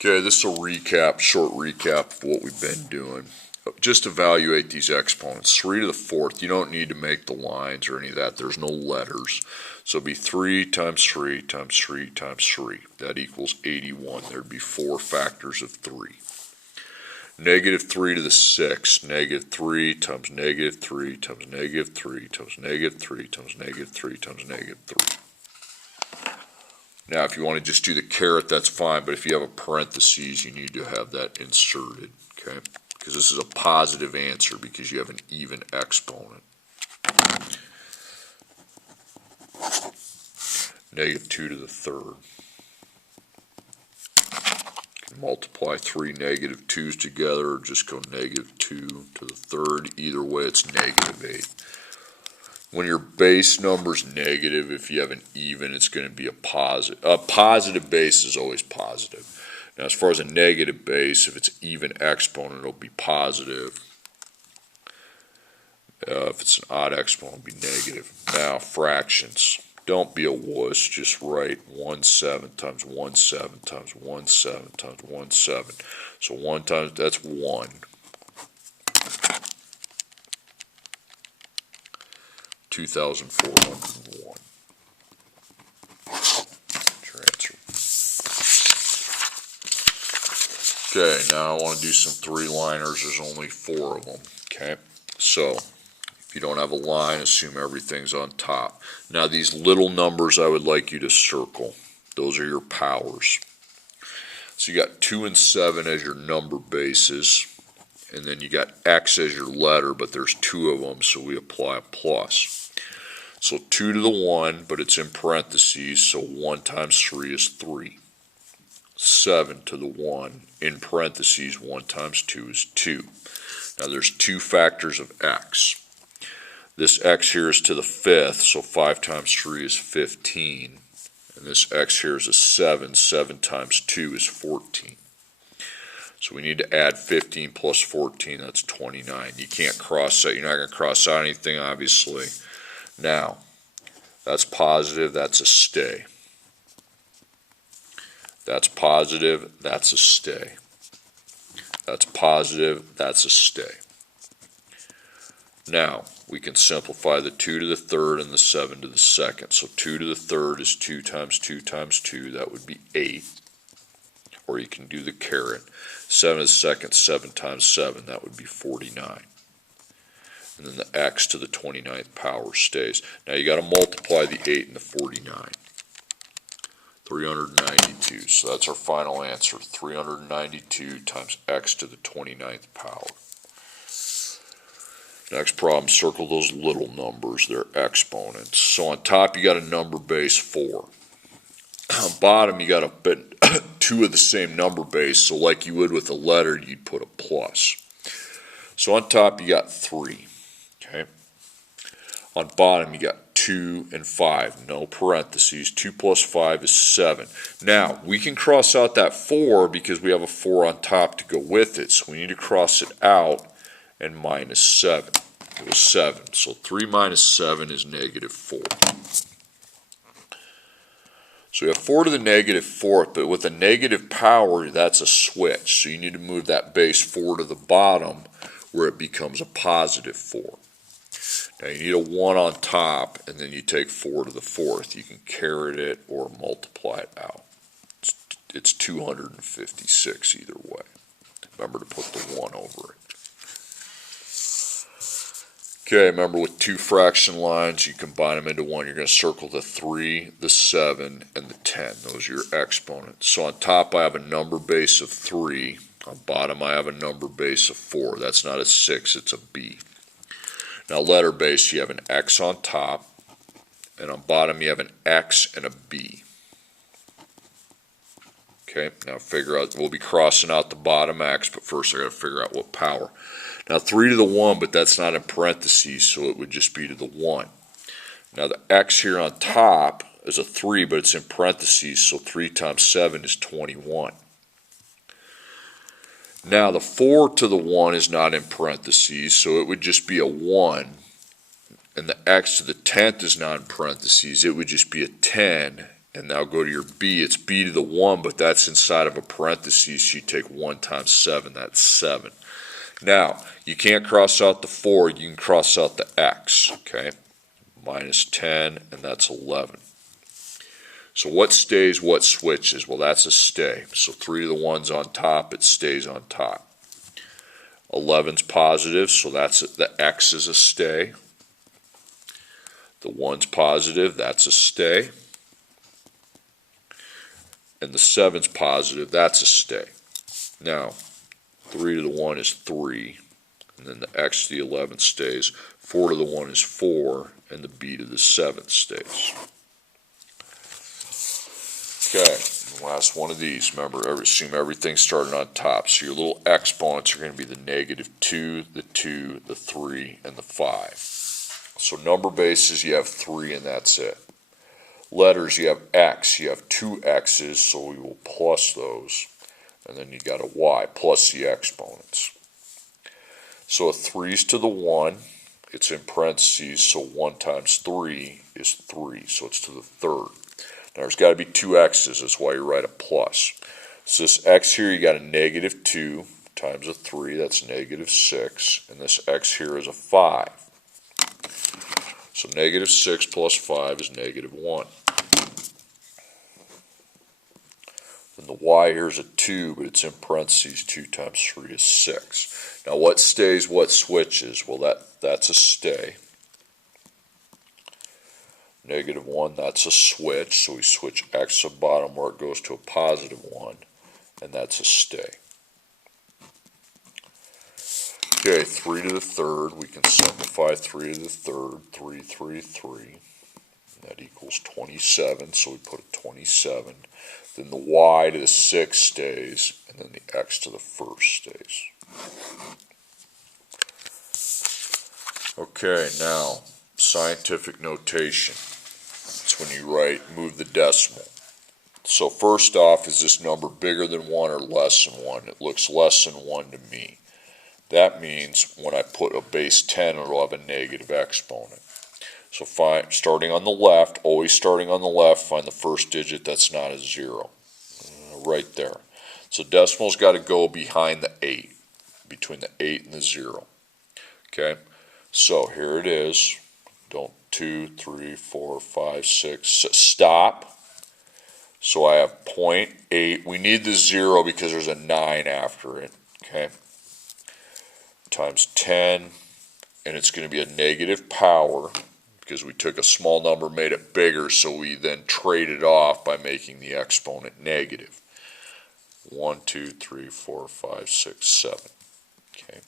Okay, this is a recap, short recap of what we've been doing. Just evaluate these exponents. 3 to the 4th, you don't need to make the lines or any of that. There's no letters. So it'd be 3 times 3 times 3 times 3. That equals 81. There'd be 4 factors of 3. Negative 3 to the 6th, negative 3 times negative 3 times negative 3 times negative 3 times negative 3 times negative 3. Now, if you want to just do the caret, that's fine, but if you have a parentheses, you need to have that inserted, okay? Because this is a positive answer because you have an even exponent. Negative 2 to the 3rd. You can multiply 3 negative 2's together, or just go negative 2 to the 3rd. Either way, it's negative 8. When your base number is negative, if you have an even, it's going to be a positive. A positive base is always positive. Now, as far as a negative base, if it's even exponent, it'll be positive. If it's an odd exponent, it'll be negative. Now, fractions. Don't be a wuss. Just write 1/7 times 1/7 times 1/7 times 1/7. So 1 times, that's 1. 2,401. That's your answer. Okay, now I want to do some 3-liners. There's only 4 of them. Okay, so if you don't have a line, assume everything's on top. Now these little numbers I would like you to circle. Those are your powers. So you got 2 and 7 as your number bases. And then you got X as your letter, but there's 2 of them, so we apply a plus. So 2 to the 1, but it's in parentheses, so 1 times 3 is 3. 7 to the 1, in parentheses, 1 times 2 is 2. Now there's 2 factors of X. This X here is to the 5th, so 5 times 3 is 15. And this X here is a 7. 7 times 2 is 14. So we need to add 15 plus 14, that's 29. You can't cross that. You're not going to cross out anything, obviously. Now, that's positive, that's a stay. That's positive, that's a stay. That's positive, that's a stay. Now, we can simplify the 2 to the 3rd and the 7 to the 2nd. So 2 to the 3rd is 2 times 2 times 2, that would be 8. Or you can do the caret. 7 to the 2nd, 7 times 7, that would be 49. And then the X to the 29th power stays. Now you got to multiply the 8 and the 49. 392. So that's our final answer. 392 times X to the 29th power. Next problem, circle those little numbers. They're exponents. So on top you got a number base 4. On bottom you got a bit 2 of the same number base. So like you would with a letter, you'd put a plus. So on top you got 3. Okay. On bottom you got 2 and 5, no parentheses. 2 plus 5 is 7. Now we can cross out that 4 because we have a 4 on top to go with it. So we need to cross it out and minus 7. It was 7. So 3 minus 7 is negative 4. So we have 4 to the negative 4th, but with a negative power, that's a switch. So you need to move that base 4 to the bottom where it becomes a positive 4. Now you need a 1 on top, and then you take 4 to the 4th. You can caret it or multiply it out. It's 256 either way. Remember to put the 1 over it. Okay, remember with 2 fraction lines, you combine them into 1. You're going to circle the 3, the 7, and the 10. Those are your exponents. So on top I have a number base of 3. On bottom I have a number base of 4. That's not a 6, it's a B. Now letter base, you have an X on top, and on bottom you have an X and a B. Okay, now figure out, we'll be crossing out the bottom X, but first I got to figure out what power. Now 3 to the 1, but that's not in parentheses, so it would just be to the 1. Now the X here on top is a 3, but it's in parentheses, so 3 times 7 is 21. Now the 4 to the 1 is not in parentheses, so it would just be a 1. And the X to the 10th is not in parentheses, it would just be a 10. And now go to your b. It's b to the 1, but that's inside of a parenthesis. So you take 1 times 7, that's 7. Now, you can't cross out the 4, you can cross out the x, okay? Minus 10, and that's 11. So what stays, what switches? Well, that's a stay. So 3 to the 1's on top, it stays on top. 11's positive, so that's the x is a stay. The 1's positive, that's a stay. And the 7's positive, that's a stay. Now, 3 to the 1 is 3, and then the x to the 11 stays. 4 to the 1 is 4, and the b to the 7 stays. Okay, last one of these. Remember, assume everything's starting on top. So your little exponents are going to be the -2, the 2, the 3, and the 5. So number bases, you have 3, and that's it. Letters, you have x. You have 2 x's, so we will plus those. And then you got a y, plus the exponents. So a 3's to the 1, it's in parentheses, so 1 times 3 is 3, so it's to the 3rd. Now there's got to be 2 x's, that's why you write a plus. So this x here, you got a -2 times a 3, that's -6, and this x here is a 5. So -6 plus 5 is -1. And the y here is a 2, but it's in parentheses. 2 times 3 is 6. Now what stays, what switches? Well, that's a stay. -1, that's a switch. So we switch x to the bottom where it goes to a +1, and that's a stay. Okay, 3 to the 3rd. We can simplify 3 to the 3rd. 3, 3, 3. That equals 27, so we put a 27. Then the y to the 6 stays, and then the x to the 1st stays. Okay, now, scientific notation. It's when you move the decimal. So first off, is this number bigger than 1 or less than 1? It looks less than 1 to me. That means when I put a base 10, it'll have a negative exponent. So starting on the left, always starting on the left, find the first digit that's not a 0. Right there. So decimal's got to go behind the 8, between the 8 and the 0. Okay, so here it is. Don't 2, 3, 4, 5, 6, stop. So I have 0.8. We need the 0 because there's a 9 after it. Okay, times 10, and it's going to be a negative power because we took a small number, made it bigger, so we then traded off by making the exponent negative. 1, 2, 3, 4, 5, 6, 7. Okay.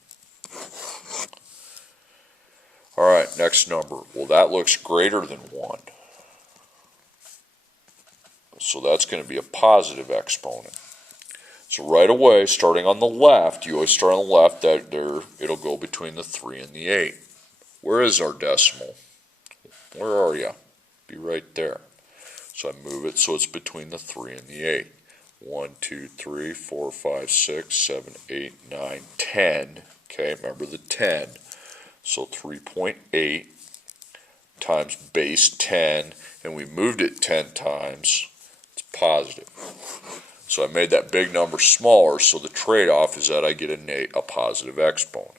All right, next number. Well, that looks greater than 1. So that's going to be a positive exponent. So right away, starting on the left, you always start on the left, it'll go between the 3 and the 8. Where is our decimal? Where are you? Be right there. So I move it so it's between the 3 and the 8. 1, 2, 3, 4, 5, 6, 7, 8, 9, 10. Okay, remember the 10. So 3.8 times base 10, and we moved it 10 times. It's positive. So I made that big number smaller, so the trade-off is that I get a positive exponent.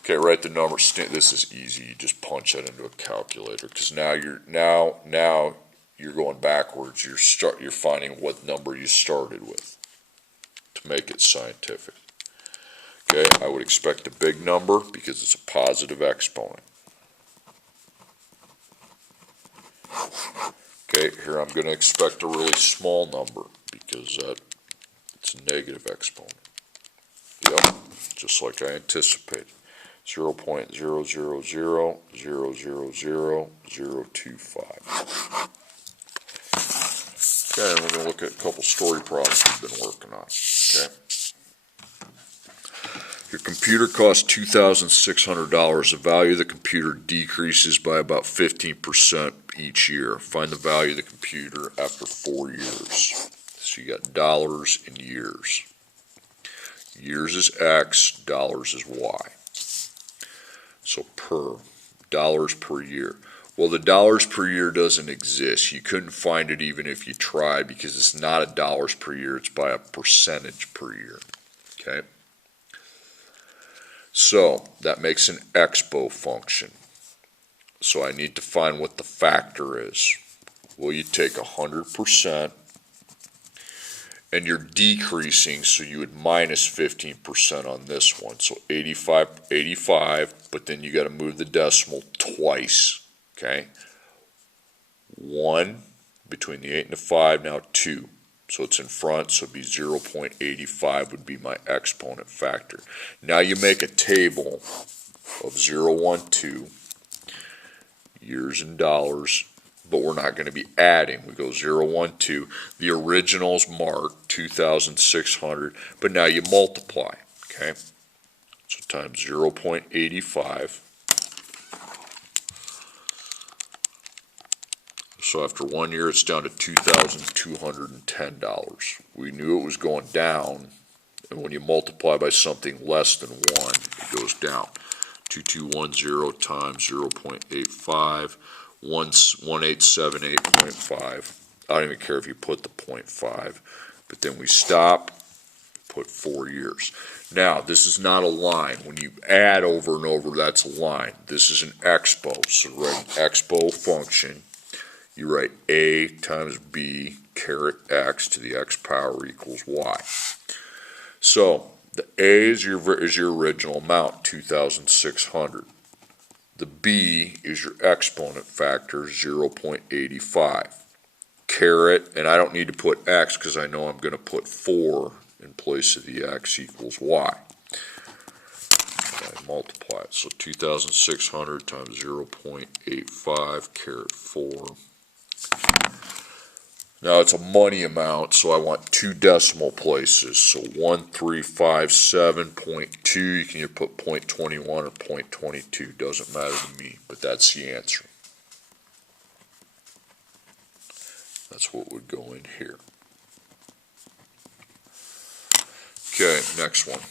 Okay, write the number. This is easy. You just punch that into a calculator because now you're going backwards. You're finding what number you started with to make it scientific. Okay, I would expect a big number because it's a positive exponent. Okay, here I'm going to expect a really small number because it's a negative exponent. Yep, just like I anticipated. 0.000000025. Okay, and we're going to look at a couple story problems we've been working on. Okay. Your computer costs $2,600. The value of the computer decreases by about 15% each year. Find the value of the computer after 4 years. So you got dollars and years. Years is X, dollars is Y. So dollars per year. Well, the dollars per year doesn't exist. You couldn't find it even if you tried because it's not a dollars per year. It's by a percentage per year. Okay? So that makes an expo function. So I need to find what the factor is. Well, you take 100% and you're decreasing, so you would minus 15% on this one. So 85, but then you got to move the decimal twice. Okay? 1 between the 8 and the 5, now 2. So it's in front, so it'd be 0.85 would be my exponent factor. Now you make a table of 0, 1, 2, years and dollars, but we're not going to be adding. We go 0, 1, 2. The original's marked 2,600, but now you multiply. Okay? So times 0.85. So after 1 year, it's down to $2,210. We knew it was going down, and when you multiply by something less than 1, it goes down. 2210 times 0.85, 1878.5. I don't even care if you put the 0.5, but then we stop, put 4 years. Now, this is not a line. When you add over and over, that's a line. This is an expo, so write an expo function. You write a times b caret x to the x power equals y. So the a is your original amount, 2,600. The b is your exponent factor, 0.85. Caret, and I don't need to put x because I know I'm going to put 4 in place of the x equals y. I multiply it. So 2,600 times 0.85 caret 4. Now it's a money amount, so I want 2 decimal places. So 1357.2, you can either put 0.21 or 0.22, doesn't matter to me, but that's the answer. That's what would go in here. Okay, next one.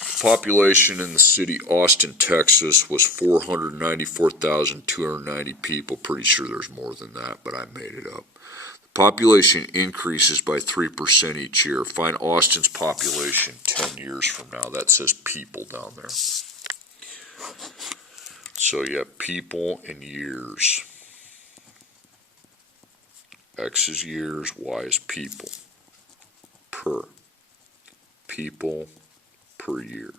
The population in the city Austin, Texas was 494,290 people. Pretty sure there's more than that, but I made it up. Population increases by 3% each year. Find Austin's population 10 years from now. That says people down there. So you have people in years. X is years, Y is people. Per. People per year.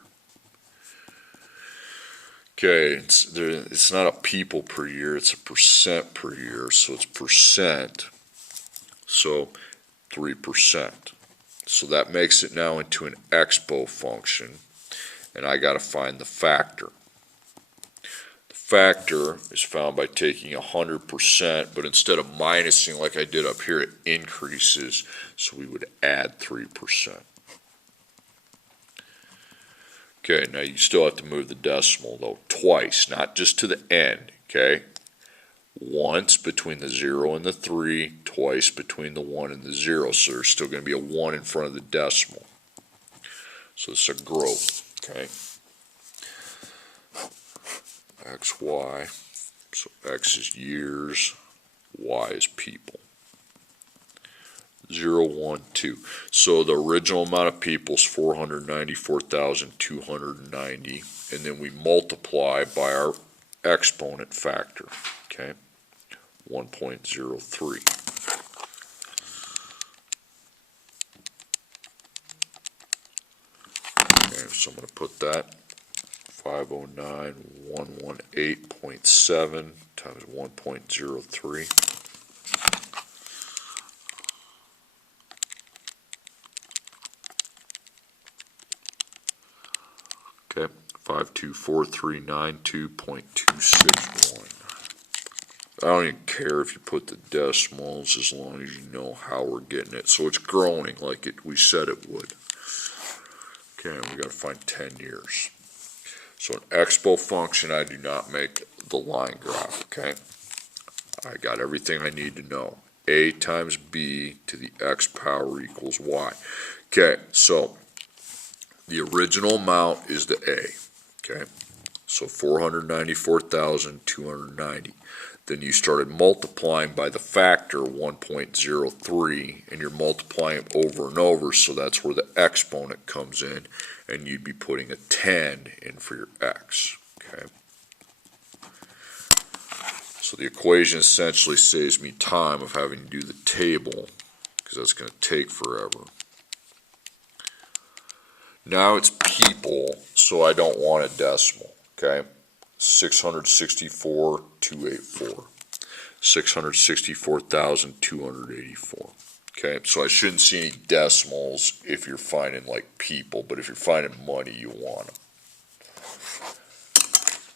Okay, it's not a people per year, it's a percent per year, so it's percent. So 3%. So that makes it now into an expo function, and I got to find the factor. The factor is found by taking 100%, but instead of minusing like I did up here, it increases, so we would add 3%. Okay, now you still have to move the decimal, though, twice, not just to the end, okay? Once between the 0 and the 3, twice between the 1 and the 0, so there's still going to be a 1 in front of the decimal. So it's a growth, okay? X, Y, so X is years, Y is people. 0, 1, 2. So the original amount of people is 494,290, and then we multiply by our exponent factor, okay? 1.03. Okay, so I'm going to put that 509,118.7 times 1.03. Okay, 524392.261. I don't even care if you put the decimals as long as you know how we're getting it. So it's growing like we said it would. Okay, we got to find 10 years. So an expo function, I do not make the line graph, okay? I got everything I need to know. A times B to the x power equals y. Okay, so the original amount is the A, okay? So 494,290. Then you started multiplying by the factor 1.03, and you're multiplying over and over, so that's where the exponent comes in, and you'd be putting a 10 in for your x. Okay. So the equation essentially saves me time of having to do the table, because that's going to take forever. Now it's people, so I don't want a decimal. Okay. 664,284. 664,284. Okay, so I shouldn't see any decimals if you're finding like people, but if you're finding money, you want them.